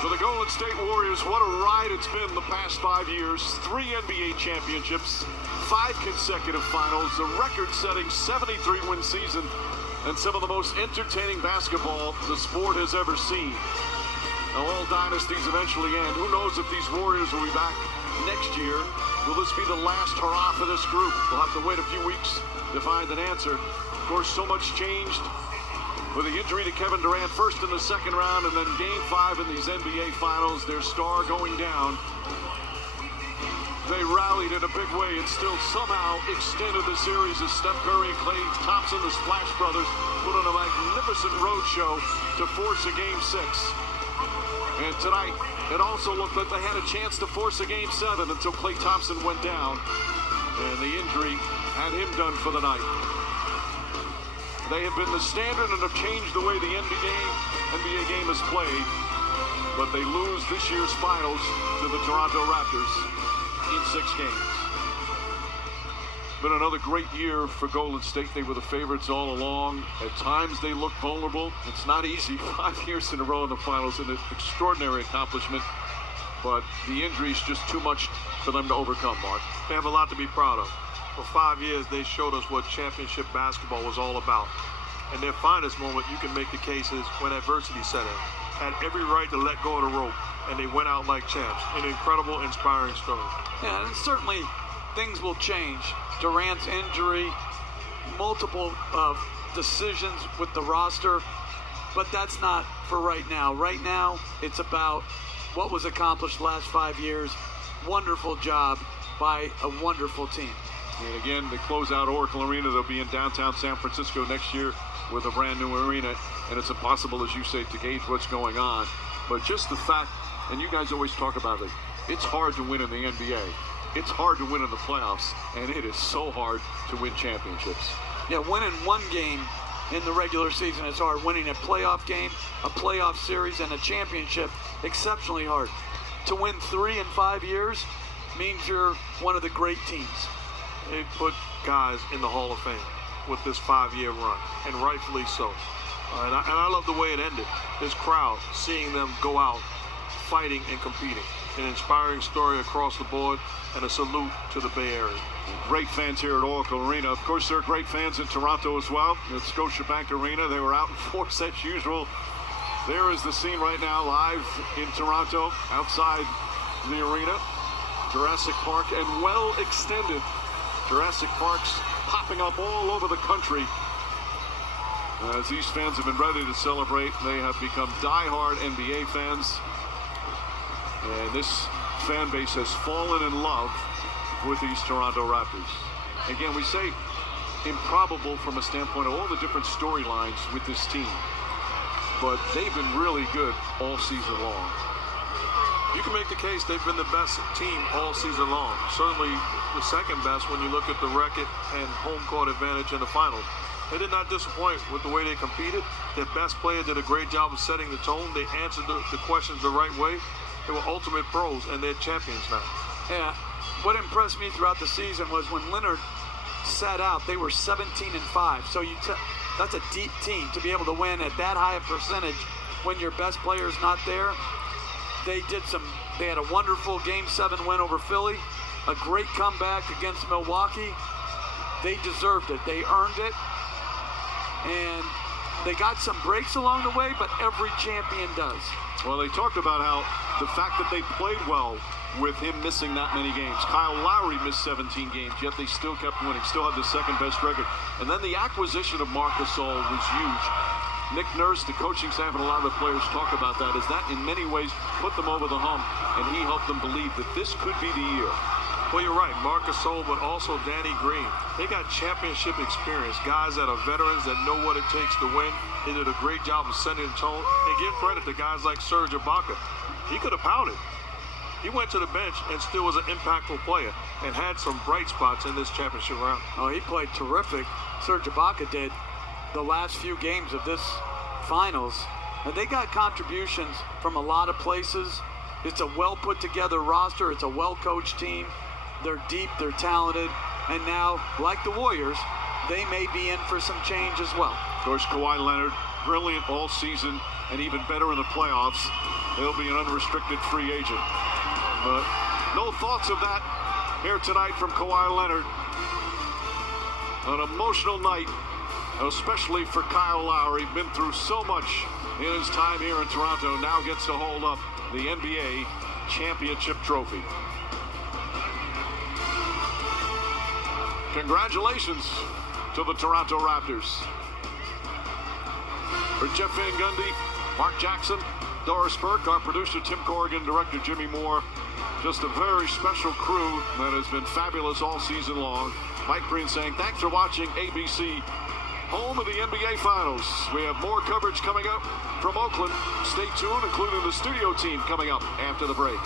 For the Golden State Warriors, what a ride it's been the past 5 years. 3 NBA championships, 5 consecutive finals, a record-setting 73-win season, and some of the most entertaining basketball the sport has ever seen. Now, all dynasties eventually end. Who knows if these Warriors will be back next year? Will this be the last hurrah for this group? We'll have to wait a few weeks to find an answer. Of course, so much changed with the injury to Kevin Durant first in the second round, and then Game 5 in these NBA Finals, their star going down. They rallied in a big way and still somehow extended the series as Steph Curry and Klay Thompson, the Splash Brothers, put on a magnificent road show to force a Game 6. And tonight, it also looked like they had a chance to force a Game 7 until Klay Thompson went down, and the injury had him done for the night. They have been the standard and have changed the way the NBA game is played, but they lose this year's finals to the Toronto Raptors in 6 games. Been another great year for Golden State. They were the favorites all along. At times they look vulnerable. It's not easy. 5 years in a row in the finals, an extraordinary accomplishment, but the injury is just too much for them to overcome, Mark. They have a lot to be proud of. For 5 years, they showed us what championship basketball was all about. In their finest moment, you can make the cases when adversity set in. Had every right to let go of the rope, and they went out like champs. An incredible, inspiring story. Yeah, and certainly things will change. Durant's injury, multiple decisions with the roster, but that's not for right now. Right now, it's about what was accomplished the last 5 years. Wonderful job by a wonderful team. And again, they close out Oracle Arena. They'll be in downtown San Francisco next year with a brand new arena, and it's impossible, as you say, to gauge what's going on. But just the fact, and you guys always talk about it, it's hard to win in the NBA. It's hard to win in the playoffs, and it is so hard to win championships. Yeah, winning one game in the regular season is hard. Winning a playoff game, a playoff series, and a championship, exceptionally hard. To win 3 in 5 years means you're one of the great teams. They put guys in the Hall of Fame with this 5-year run, and rightfully so. And I love the way it ended. This crowd, seeing them go out, fighting and competing. An inspiring story across the board, and a salute to the Bay Area. Great fans here at Oracle Arena. Of course, there are great fans in Toronto as well. At Scotiabank Arena, they were out in force as usual. There is the scene right now, live in Toronto, outside the arena. Jurassic Park, and well extended. Jurassic Park's popping up all over the country. As these fans have been ready to celebrate, they have become die-hard NBA fans. And this fan base has fallen in love with these Toronto Raptors. Again, we say improbable from a standpoint of all the different storylines with this team, but they've been really good all season long. You can make the case they've been the best team all season long. Certainly the second best when you look at the record and home court advantage in the finals. They did not disappoint with the way they competed. Their best player did a great job of setting the tone. They answered the questions the right way. They were ultimate pros, and they're champions now. Yeah, what impressed me throughout the season was when Leonard sat out, they were 17-5. So that's a deep team to be able to win at that high a percentage when your best player is not there. They had a wonderful Game 7 win over Philly, a great comeback against Milwaukee. They deserved it. They earned it. And they got some breaks along the way, but every champion does. Well, they talked about how the fact that they played well with him missing that many games. Kyle Lowry missed 17 games, yet they still kept winning, still had the second best record. And then the acquisition of Marc Gasol was huge. Nick Nurse, the coaching staff, and a lot of the players talk about that, is that in many ways put them over the hump, and he helped them believe that this could be the year. Well, you're right, Marc Gasol, but also Danny Green. They got championship experience, guys that are veterans that know what it takes to win. They did a great job of setting the tone, and give credit to guys like Serge Ibaka. He could have pouted. He went to the bench and still was an impactful player and had some bright spots in this championship round. Oh, he played terrific. Serge Ibaka did the last few games of this finals. And they got contributions from a lot of places. It's a well put together roster. It's a well coached team. They're deep, they're talented. And now, like the Warriors, they may be in for some change as well. Of course, Kawhi Leonard, brilliant all season and even better in the playoffs. he'll be an unrestricted free agent. But no thoughts of that here tonight from Kawhi Leonard. An emotional night, especially for Kyle Lowry. Been through so much in his time here in Toronto. Now gets to hold up the NBA championship trophy. Congratulations to the Toronto Raptors. For Jeff Van Gundy, Mark Jackson, Doris Burke, our producer Tim Corrigan, director Jimmy Moore. Just a very special crew that has been fabulous all season long. Mike Breen saying thanks for watching ABC, home of the NBA Finals. We have more coverage coming up from Oakland. Stay tuned, including the studio team coming up after the break.